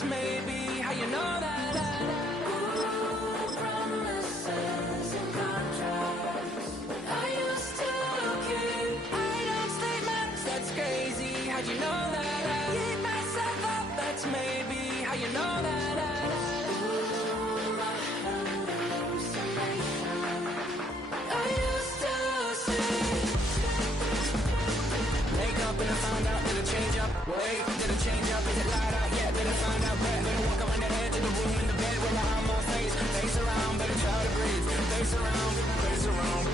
that's maybe how you know that. Promises and contracts I used to keep. I don't statements, that's crazy. How'd you know that? Keep myself up, that's maybe how you know that. I used to see. Wake up and I found out that it change up. Wait, did it change up? Is it light out? Yeah, did it find out? Better walk around the edge of the room in the bed with my arm on face. Face around, better try to breathe. Face around, face around.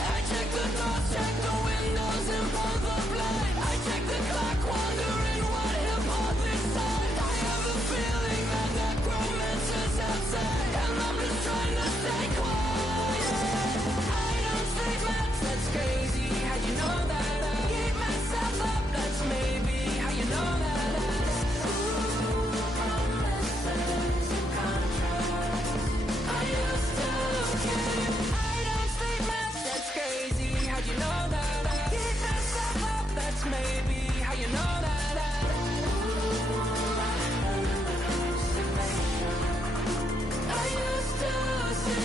I check the doors, check the windows and pull the blind. I check the clock, wondering what he'll pull this time. I have a feeling that necromancer's outside, and I'm just trying to stay quiet. I don't take maps, that's crazy. How'd you know that? Keep myself up, that's maybe how you know that. Promises and contracts I used to keep. I don't take maps, that's crazy. How'd you know that? Keep myself up, that's maybe how you know that. I used to see.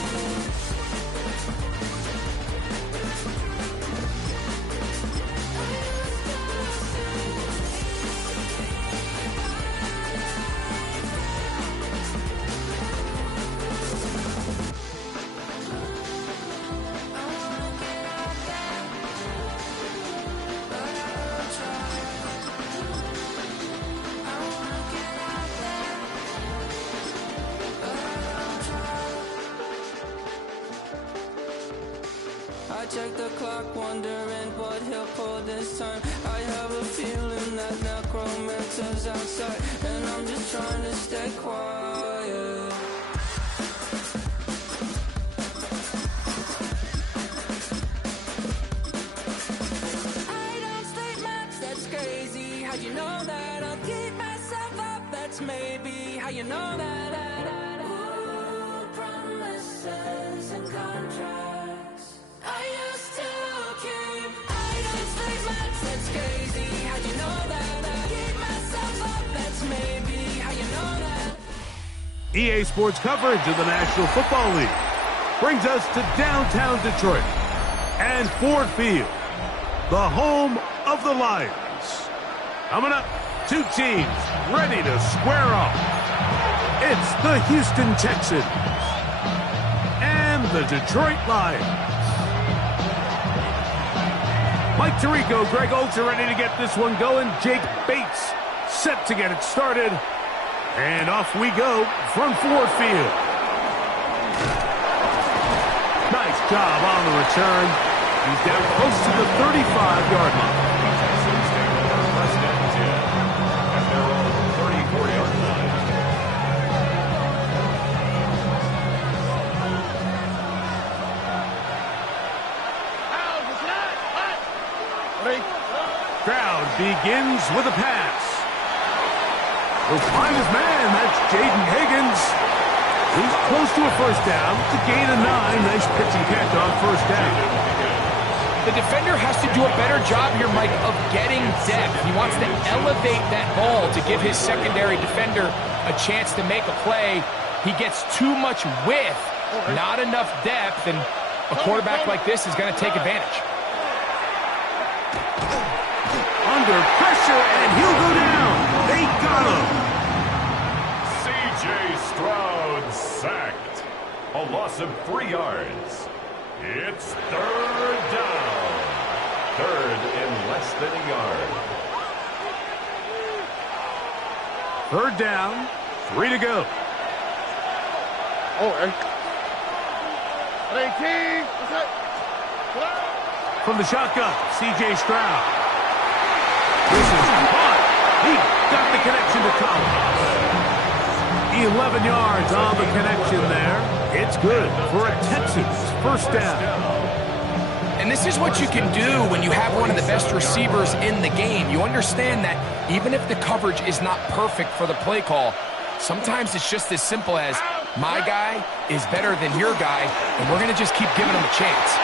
I check the clock, wondering what he'll pull this time. I have a feeling that necromancer's outside, and I'm just trying to stay quiet. I don't state maps, that's crazy. How'd you know that? I'll keep myself up, that's maybe how you know that. Ooh, promises and contracts I used to keep. I don't stay much, that's crazy. How'd you know that? Keep myself up, that's maybe how you know that. EA Sports coverage of the National Football League brings us to downtown Detroit and Ford Field, the home of the Lions. Coming up, two teams ready to square off. It's the Houston Texans and the Detroit Lions. Mike Tirico, Greg Olsen ready to get this one going. Jake Bates set to get it started. And off we go from Ford Field. Nice job on the return. He's down close to the 35-yard line. At their own 34-yard line. Crowd begins with a pass. He'll find his man. That's Jaden Higgins. He's close to a first down. It's a gain of 9. Nice pitch and catch on first down. The defender has to do a better job here, Mike, of getting depth. He wants to elevate that ball to give his secondary defender a chance to make a play. He gets too much width, not enough depth, and a quarterback like this is going to take advantage. Under pressure, and he'll go down. They got him. C.J. Stroud sacked. A loss of 3 yards. It's third down. Third and less than a yard. Third down, 3 to go. From the shotgun, C.J. Stroud. This is caught. He got the connection to Collins. 11 yards on the connection there. It's good for a Texans first down. And this is what you can do when you have one of the best receivers in the game. You understand that even if the coverage is not perfect for the play call, sometimes it's just as simple as my guy is better than your guy, and we're going to just keep giving him a chance.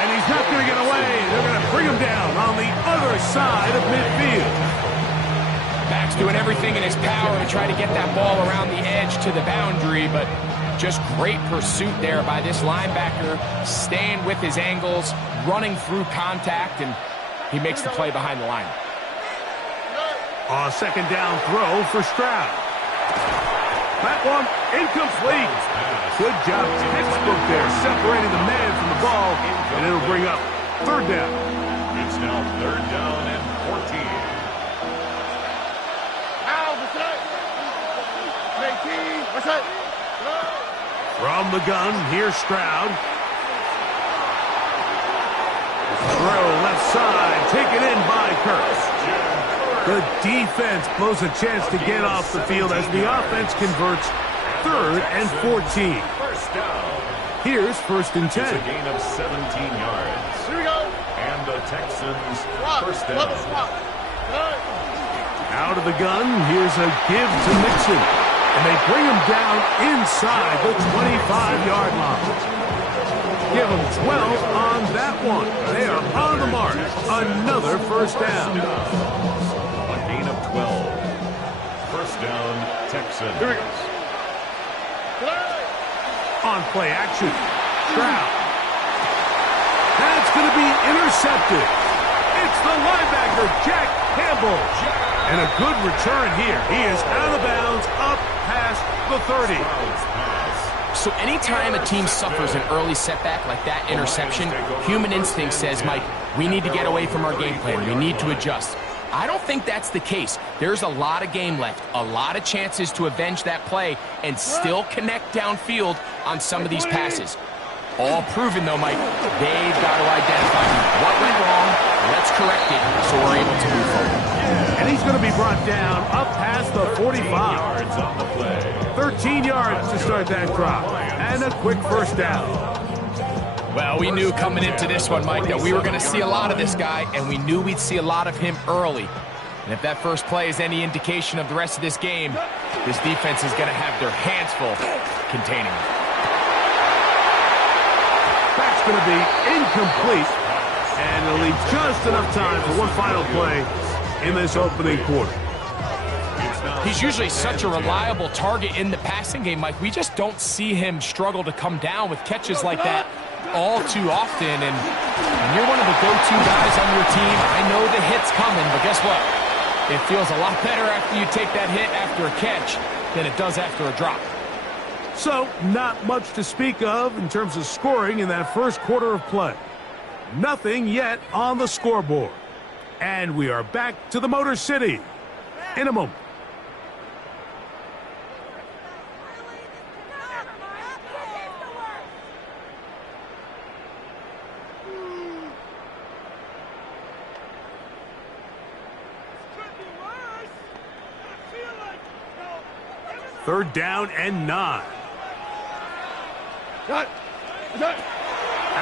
And he's not going to get away. They're going to bring him down on the other side of midfield. Back quarterback's doing everything in his power to try to get that ball around the edge to the boundary, but just great pursuit there by this linebacker, staying with his angles, running through contact, and he makes the play behind the line. A second down throw for Stroud. That one incomplete. Good job, textbook there, separating the man from the ball, and it'll bring up third down. It's now third down and 14. From the gun, here's Stroud. Throw left side, taken in by Kirk. The defense blows a chance to get off the field as the offense converts third and 14. First down. Here's first and 10. It's a gain of 17 yards. Here we go. And the Texans first down. Out of the gun, here's a give to Mixon. And they bring him down inside the 25-yard line. Give them 12 on that one. They are on the mark. Another first down. A gain of 12. First down, Texans. Here it is. On play action. Stroud. That's going to be intercepted. It's the linebacker, Jack Campbell. And a good return here. He is out of bounds up past the 30. So anytime a team suffers an early setback like that interception, human instinct says, Mike, we need to get away from our game plan. We need to adjust. I don't think that's the case. There's a lot of game left, a lot of chances to avenge that play and still connect downfield on some of these passes. All proven, though, Mike, they've got to identify what went wrong, let's correct it so we're able to move forward. And he's going to be brought down up past the 45. 13 yards to start that drive. And a quick first down. Well, we knew coming into this one, Mike, that we were going to see a lot of this guy, and we knew we'd see a lot of him early. And if that first play is any indication of the rest of this game, this defense is going to have their hands full containing him. That's going to be incomplete. And it'll leave just enough time for one final play in this opening quarter. He's usually such a reliable target in the passing game, Mike. We just don't see him struggle to come down with catches like that all too often. And you're one of the go-to guys on your team. I know the hit's coming, but guess what? It feels a lot better after you take that hit after a catch than it does after a drop. So, not much to speak of in terms of scoring in that first quarter of play. Nothing yet on the scoreboard. And we are back to the Motor City in a moment. Third down and 9. Out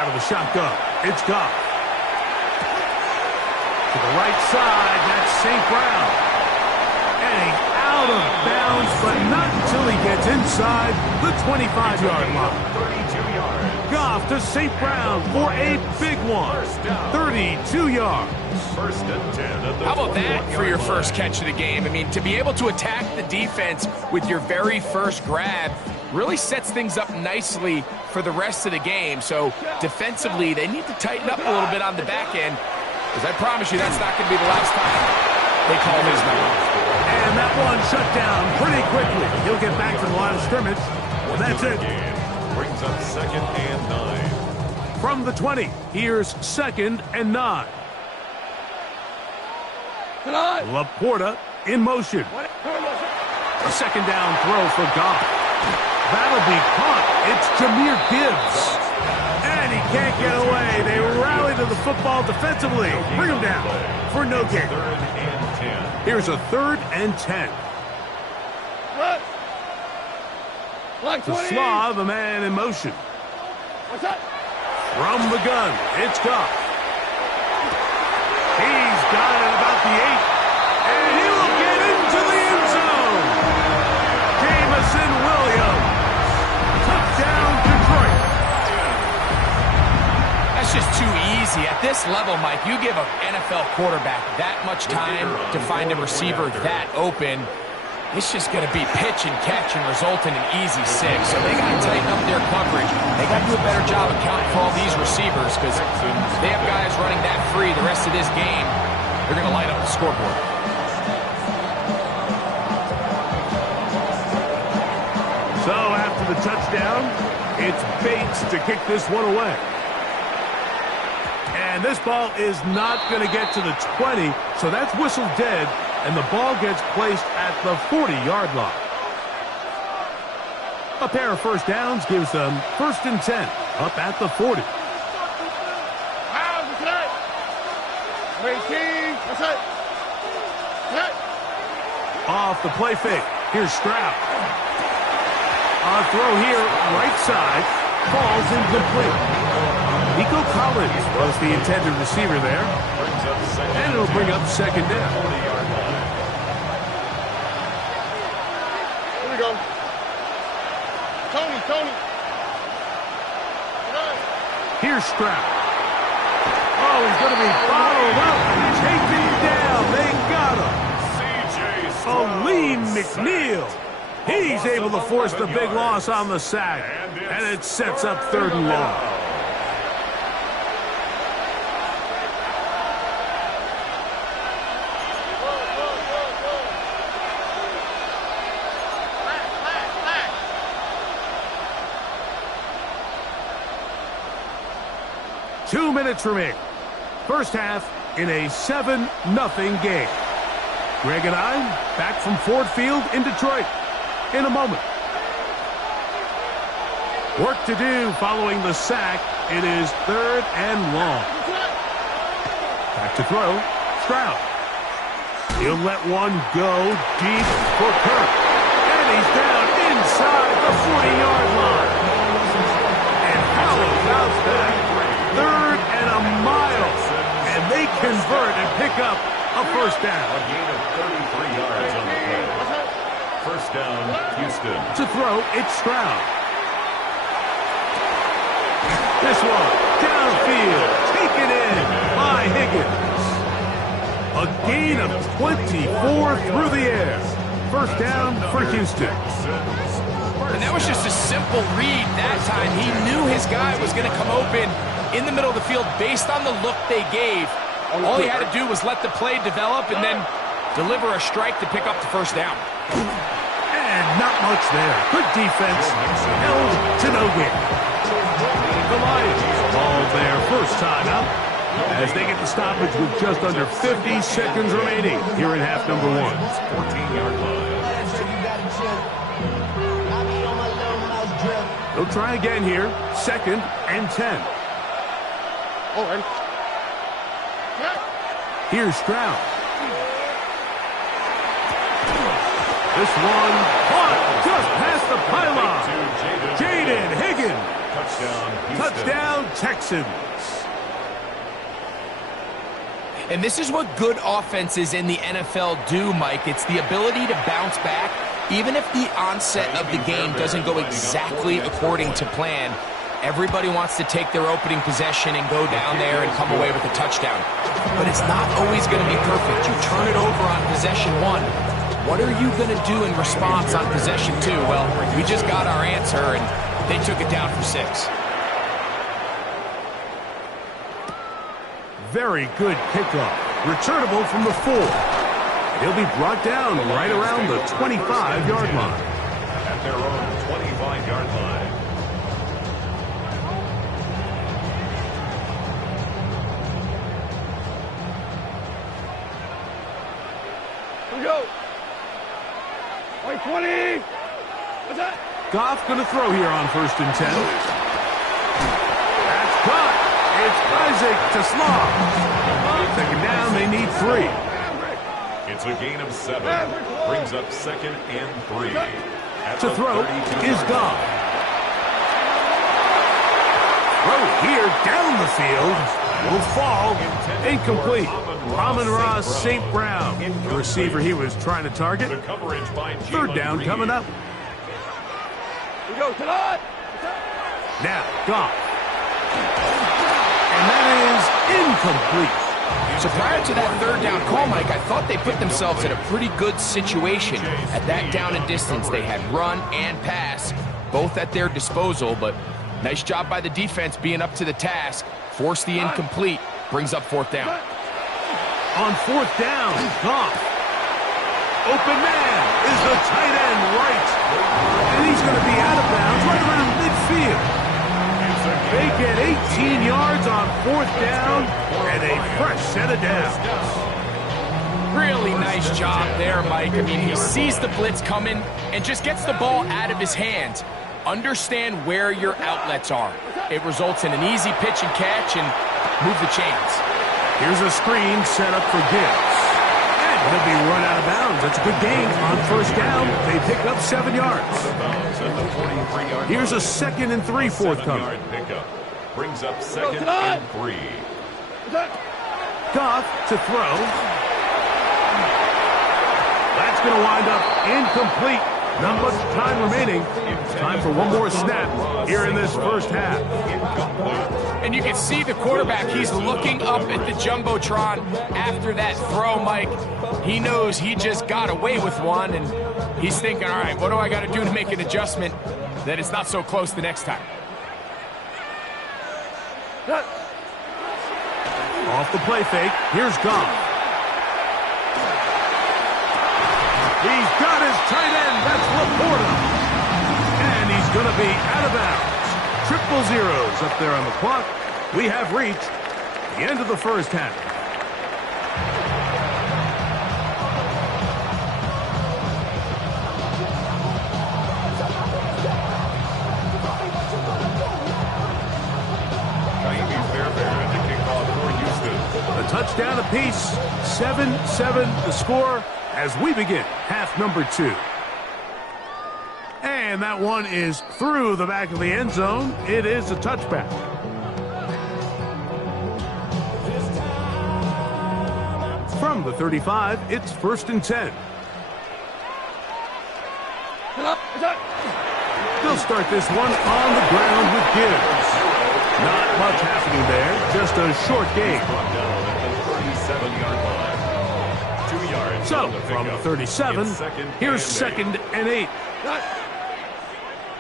of the shotgun, it's Goff. To the right side, that's St. Brown. And out of bounds, but not until he gets inside the 25-yard line. 32 yards. Goff to St. Brown for a big one. 32 yards. First and 10 at the How about that for your first catch of the game? I mean, to be able to attack the defense with your very first grab really sets things up nicely for the rest of the game. So defensively, they need to tighten up a little bit on the back end, because I promise you that's not going to be the last time they call his number. And that one shut down pretty quickly. He'll get back to the line of scrimmage. And that's it. Brings up second and 9. From the 20, here's second and 9. Laporta in motion. A second down throw for Goff. That'll be caught. It's Jahmyr Gibbs. And he can't get away. They rally to the football defensively. Bring him down for no gain. Third and 10. Here's a third and 10. The Slav, a man in motion. From the gun, it's Goff. He's got it about the 8. And he will get into the end zone. Jamison Williams. Touchdown, Detroit. That's just too easy. At this this level, Mike, you give an NFL quarterback that much time to find a receiver that open, it's just going to be pitch and catch and result in an easy 6. So they got to tighten up their coverage. They got to do a better job accounting for all these receivers because they have guys running that free the rest of this game. They're going to light up the scoreboard. So after the touchdown, it's Bates to kick this one away. And this ball is not going to get to the 20, so that's whistled dead, and the ball gets placed at the 40-yard line. A pair of first downs gives them 1st and 10, up at the 40. Off the play fake. Here's Stroud. A throw here, right side, falls incomplete. Nico Collins was the intended receiver there. And it'll bring up 2nd down. Here we go. Tony. Here's Stroud. Oh, he's going to be bottled up. Taken down. They got him. Aleem McNeil. He's able to force the big loss on the sack. And it sets up 3rd and long. Two minutes remaining. First half in a 7-0 game. Greg and I back from Ford Field in Detroit in a moment. Work to do following the sack. It is 3rd and long. Back to throw. Stroud. He'll let one go deep for Kirk. And he's down inside the 40-yard line. And how about that? 3rd and a mile. And they convert and pick up a first down. A gain of 33 yards on the play. First down, Houston. To throw, it's Stroud. This one, downfield, taken in by Higgins. A gain of 24 through the air. First down for Houston. And that was just a simple read that time. He knew his guy was going to come open in the middle of the field based on the look they gave. All he had to do was let the play develop and then deliver a strike to pick up the first down. And not much there. Good defense. Held to no gain. The Lions call their first time out as they get the stoppage with just under 50 seconds remaining here in half number 1. 14-yard line. They'll try again here. 2nd and 10. All right. Here's Stroud. This one caught just past the pylon. Jaden Higgins. Touchdown Texans. And this is what good offenses in the NFL do, Mike. It's the ability to bounce back, even if the onset of the game doesn't go exactly according to plan. Everybody wants to take their opening possession and go down there and come away with a touchdown. But it's not always going to be perfect. You turn it over on possession 1. What are you going to do in response on possession 2? Well, we just got our answer, and they took it down for 6. Very good kickoff. Returnable from the 4. He'll be brought down right around the 25-yard line. At their own 25-yard line. Here we go. 20. What's that? Goff going to throw here on 1st and 10. That's caught. It's Isaac to Slaw. 2nd down, they need 3. It's a gain of 7. Brings up 2nd and 3. To throw is Goff. Throw here down the field. Will fall. Incomplete. Amon-Ra St. Brown, the receiver he was trying to target. 3rd down coming up. Here we go. Tonight. Now, Goff. And that is incomplete. So prior to that third down call, Mike, I thought they put themselves in a pretty good situation. At that down and distance, they had run and pass, both at their disposal, but nice job by the defense being up to the task. Force the incomplete, brings up fourth down. On fourth down, Goff. Open man is the tight end right. And he's going to be out of bounds right around midfield. They get 18 yards on fourth down and a fresh set of downs. Really nice job there, Mike. I mean, he sees the blitz coming and just gets the ball out of his hands. Understand where your outlets are. It results in an easy pitch and catch and move the chains. Here's a screen set up for Gibbs. And he'll be run out of bounds. That's a good gain. On first down, they pick up 7 yards. Here's a 2nd and 3 forthcoming. Brings up 2nd and 3. Goff to throw. That's going to wind up incomplete. Not much time remaining. Time for one more snap here in this first half. And you can see the quarterback, he's looking up at the Jumbotron after that throw, Mike. He knows he just got away with one, and he's thinking, all right, what do I got to do to make an adjustment that it's not so close the next time? Off the play fake, here's Goff. He's got his tight end, that's Laporta. And he's going to be out of bounds. 0-0 up there on the clock. We have reached the end of the first half. A touchdown apiece, 7-7 the score as we begin half number 2. And that one is through the back of the end zone. It is a touchback. From the 35, it's 1st and 10. They'll start this one on the ground with Gibbs. Not much happening there, just a short game. So, from the 37, here's 2nd and 8.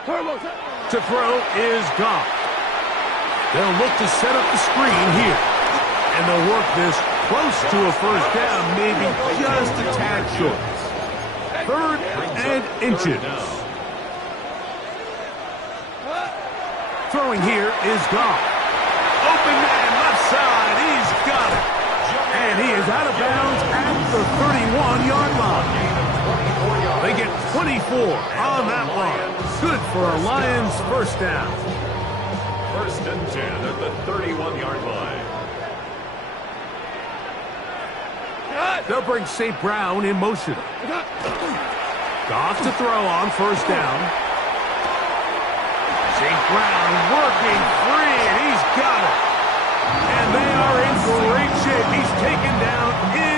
To throw is Goff. They'll look to set up the screen here. And they'll work this close to a first down, maybe just a tad short. 3rd and inches. Throwing here is Goff. Open man left side. He's got it. And he is out of bounds at the 31-yard line. They get 24 on that one. Good for a Lions first down. 1st and 10 at the 31-yard line. They'll bring St. Brown in motion. Goff to throw on first down. St. Brown working free, and he's got it. And they are in great shape. He's taken down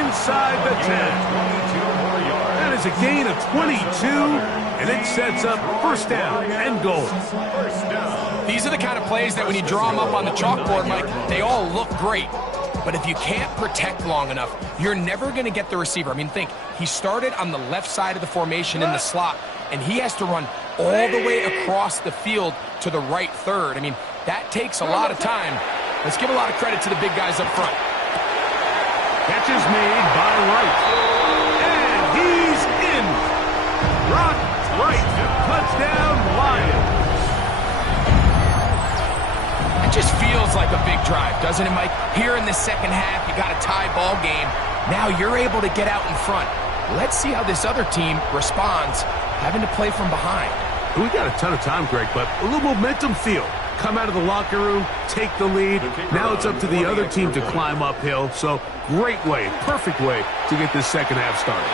inside the 10. That is a gain of 22, and it sets up first down and goal. These are the kind of plays that when you draw them up on the chalkboard, Mike, they all look great. But if you can't protect long enough, you're never going to get the receiver. I mean, think, he started on the left side of the formation in the slot, and he has to run all the way across the field to the right third. I mean, that takes a lot of time. Let's give a lot of credit to the big guys up front. Catch is made by Wright. And he's in. Rock Wright. Touchdown, Lions. It just feels like a big drive, doesn't it, Mike? Here in the second half, you got a tie ball game. Now you're able to get out in front. Let's see how this other team responds, having to play from behind. We got a ton of time, Greg, but a little momentum feel. Come out of the locker room, take the lead. Now it's up to the other team to climb uphill. So great way, perfect way to get this second half started.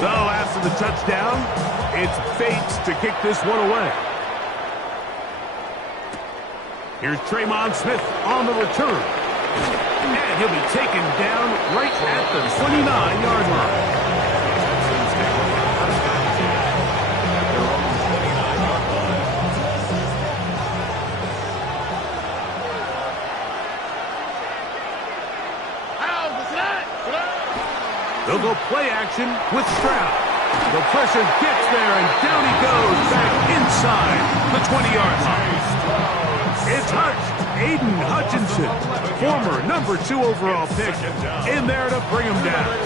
So after the touchdown, it's Bates to kick this one away. Here's Tremont Smith on the return. And he'll be taken down right at the 29-yard line. They'll go play action with Stroud. The pressure gets there, and down he goes back inside the 20-yard line. It's touched. Aiden Hutchinson, former number 2 overall pick, in there to bring him down.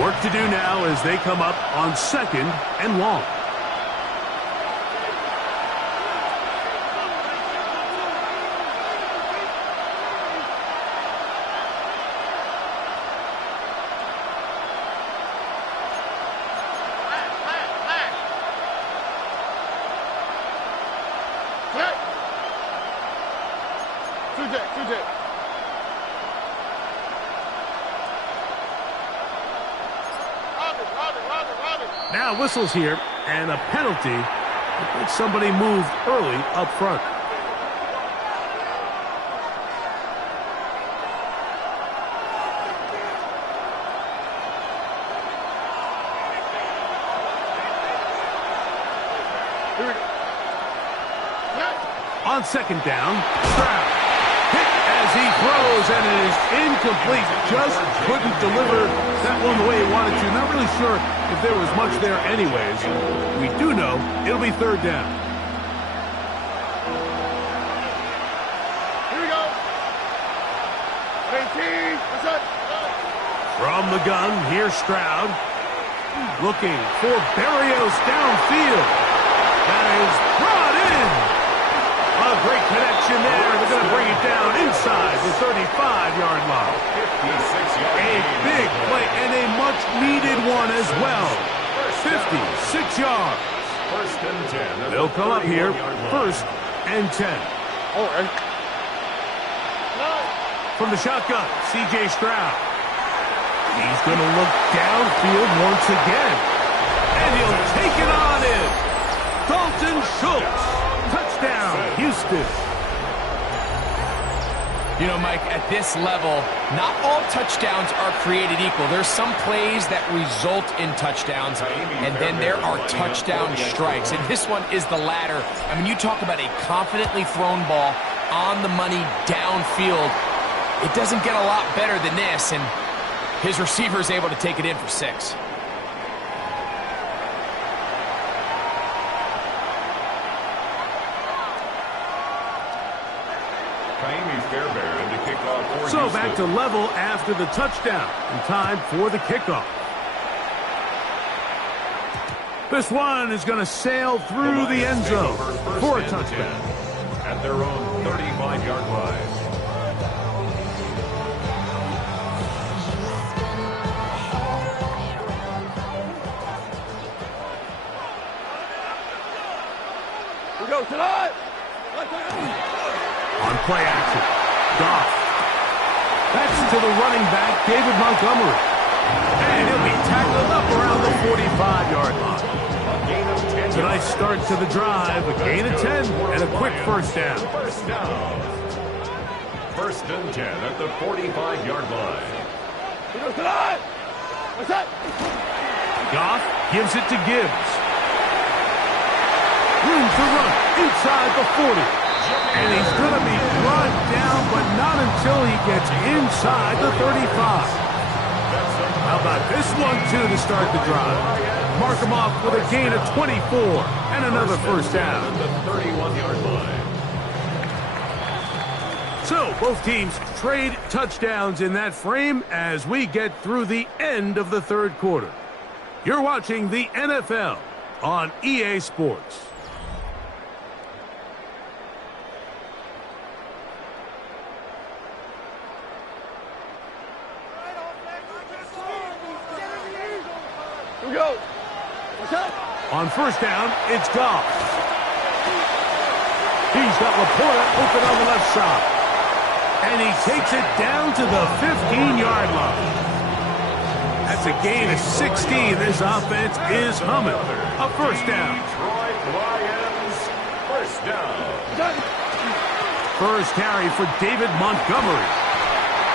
Work to do now as they come up on 2nd and long. Now whistles here, and a penalty. I think somebody moved early up front. On 2nd down, Stroud hit as he throws, and it is incomplete. Just couldn't deliver that one the way he wanted to. Not really sure if there was much there anyways. We do know it'll be 3rd down. Here we go. 18. What's up? From the gun, here's Stroud. Looking for Berrios downfield. That is brought in. A great connection there. They're going to bring it down inside the 35-yard line. A big play and a much-needed one as well. 56 yards. They'll come up here, 1st and 10. All right. From the shotgun, C.J. Stroud. He's going to look downfield once again. And he'll take it on in. Dalton Schultz. Touchdown, Houston. You know, Mike, at this level, not all touchdowns are created equal. There's some plays that result in touchdowns, and then there are touchdown strikes. And this one is the latter. I mean, you talk about a confidently thrown ball on the money downfield. It doesn't get a lot better than this, and his receiver is able to take it in for 6. So back to level after the touchdown, and time for the kickoff. This one is going to sail through the end zone for a touchdown. At their own 35-yard line. We go tonight. On play action, Goff. That's to the running back, David Montgomery. And he'll be tackled up around the 45-yard line. It's a nice start to the drive, a gain of 10, and a quick 1st down. 1st and 10 at the 45-yard line. We go tonight. What's up? Goff gives it to Gibbs. Room to run inside the 40. And he's going to be brought down, but not until he gets inside the 35. How about this one, too, to start the drive? Mark him off with a gain of 24 and another 1st down. The 31-yard line. So both teams trade touchdowns in that frame as we get through the end of the 3rd quarter. You're watching the NFL on EA Sports. Go. What's up? On 1st down, it's Goff. He's got Laporta open on the left side. And he takes it down to the 15-yard line. That's a gain of 16. This offense is humming. A 1st down. Detroit Lions, 1st down. First carry for David Montgomery.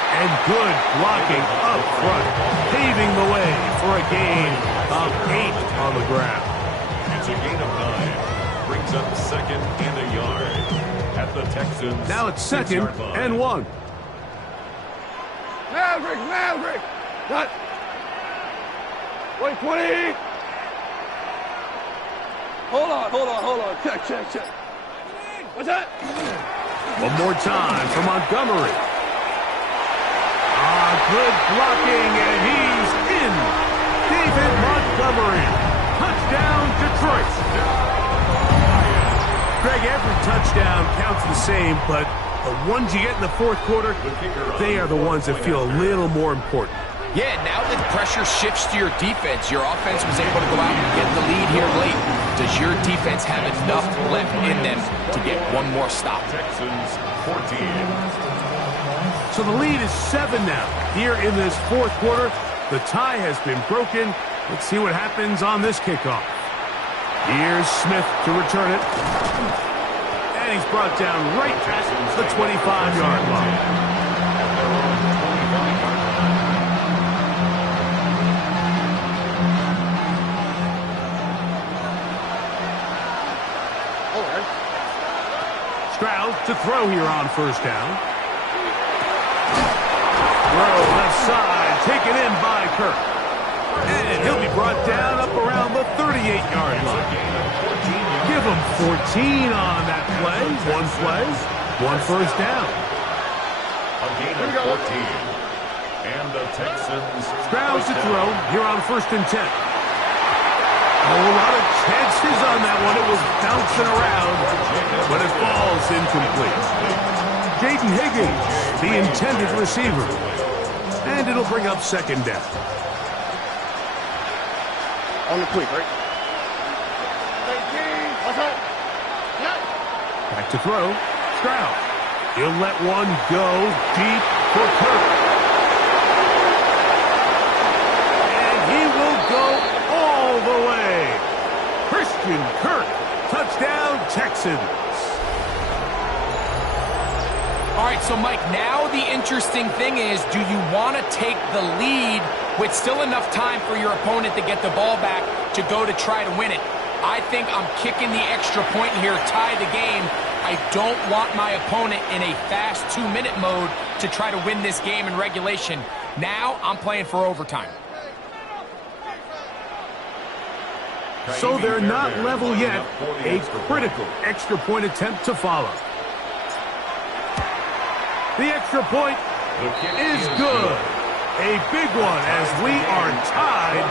And good blocking up front, paving the way for a gain of 8 on the ground. It's a gain of 9. Brings up second and a yard. At the Texans. Now it's second and 1. Maverick! Cut! 20. Hold on. Check. What's that? One more time for Montgomery. Good blocking, and he's in. David Montgomery. Touchdown, Detroit. Greg, every touchdown counts the same, but the ones you get in the fourth quarter, they are the ones that feel a little more important. Yeah, now that pressure shifts to your defense, your offense was able to go out and get the lead here late. Does your defense have enough left in them to get one more stop? Texans 14. So the lead is 7 now. Here in this fourth quarter, the tie has been broken. Let's see what happens on this kickoff. Here's Smith to return it. And he's brought down right at the 25-yard line. Stroud to throw here on first down. Throw left side, taken in by Kirk. And he'll be brought down up around the 38-yard line. Give him 14 on that play. One first down. A gain of 14. And the Texans. Stroud to throw here on 1st and 10. A lot of chances on that one. It was bouncing around, but it falls incomplete. Jaden Higgins, the intended receiver. And it'll bring up second down. On the quick, right? Back to throw. Stroud. He'll let one go deep for Kirk. And he will go all the way. Christian Kirk. Touchdown, Texans. All right, so Mike, now the interesting thing is, do you want to take the lead with still enough time for your opponent to get the ball back to go to try to win it? I think I'm kicking the extra point here, tie the game. I don't want my opponent in a fast 2-minute mode to try to win this game in regulation. Now I'm playing for overtime. So they're not level yet. A critical extra point attempt to follow. The extra point is good. A big one as we are tied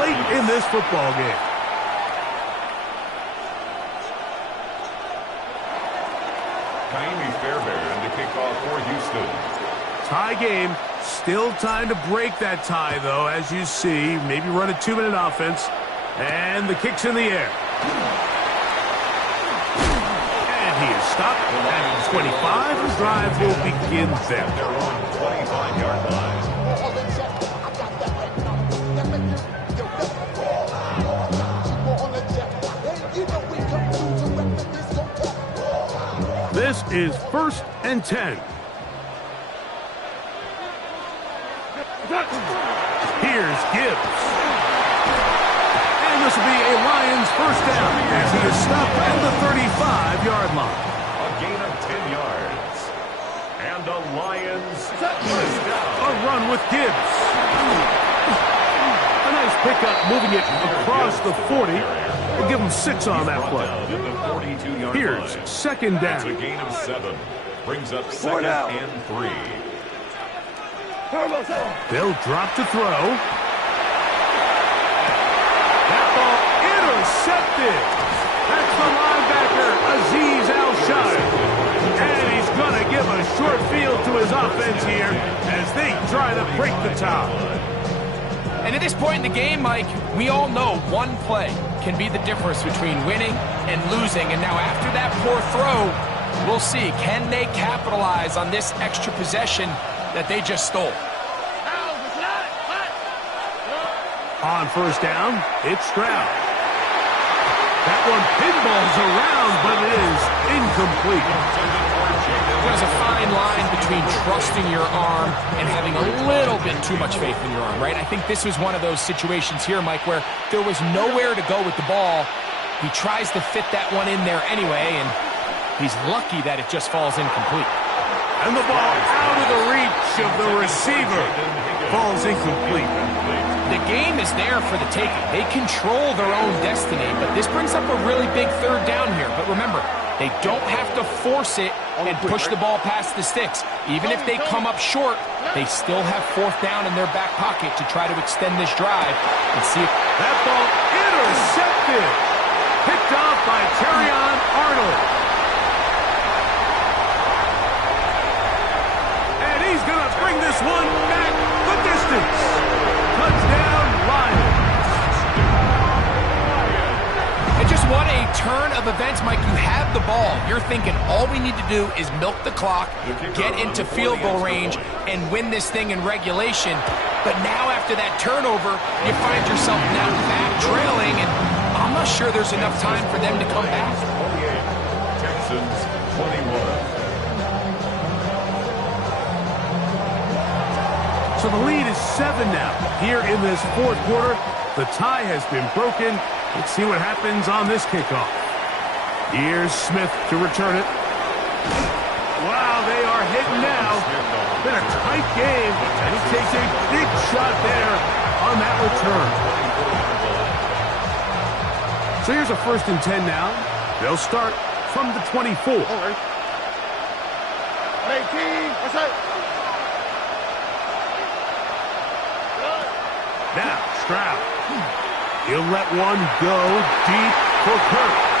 late in this football game. Fairbairn to kick off for Houston. Tie game. Still time to break that tie, though, as you see. Maybe run a 2-minute offense. And the kick's in the air. And he is stopped at 25. The drive will begin there. They're on 25-yard line. This is 1st and 10. Here's Gibbs. And this will be a Lions first down as he is stopped at the 35-yard line. A gain of 10 yards. And the Lions is down. A run with Gibbs. A nice pickup moving it across the 40. We'll give him 6 on that play. Here's second down. That's a gain of 7. Brings up second and 3. They'll drop to throw. That ball intercepted. That's the linebacker, Azeez Al-Shai. And he's going to give a short field to his offense here as they try to break the tie. And at this point in the game, Mike, we all know one play can be the difference between winning and losing. And now after that poor throw, we'll see, can they capitalize on this extra possession that they just stole? On first down, it's Stroud. That one pinballs around, but it is incomplete. There's a fine line between trusting your arm and having a little bit too much faith in your arm, right? I think this was one of those situations here, Mike, where there was nowhere to go with the ball. He tries to fit that one in there anyway, and he's lucky that it just falls incomplete. And the ball out of the reach of the receiver. Falls incomplete. The game is there for the taking. They control their own destiny, but this brings up a really big third down here. But remember, they don't have to force it and push the ball past the sticks. Even if they come up short, they still have fourth down in their back pocket to try to extend this drive and see if that ball intercepted. Picked off by Terrion Arnold. And he's going to bring this one back the distance. Touchdown, Lions. And just what a turn of events, Mike. You have the ball. You're thinking all we need to do is milk the clock, get into field goal range, and win this thing in regulation. But now after that turnover, you find yourself now back trailing, and I'm not sure there's enough time for them to come back. 28, Texans 21. So the lead is 7 now. Here in this fourth quarter, the tie has been broken. Let's see what happens on this kickoff. Here's Smith to return it. Wow, they are hitting now. Been a tight game, and he takes a big shot there on that return. So here's a 1st and 10 now. They'll start from the 24. Hey, King, what's up? Now, Stroud. He'll let one go deep for Kirk.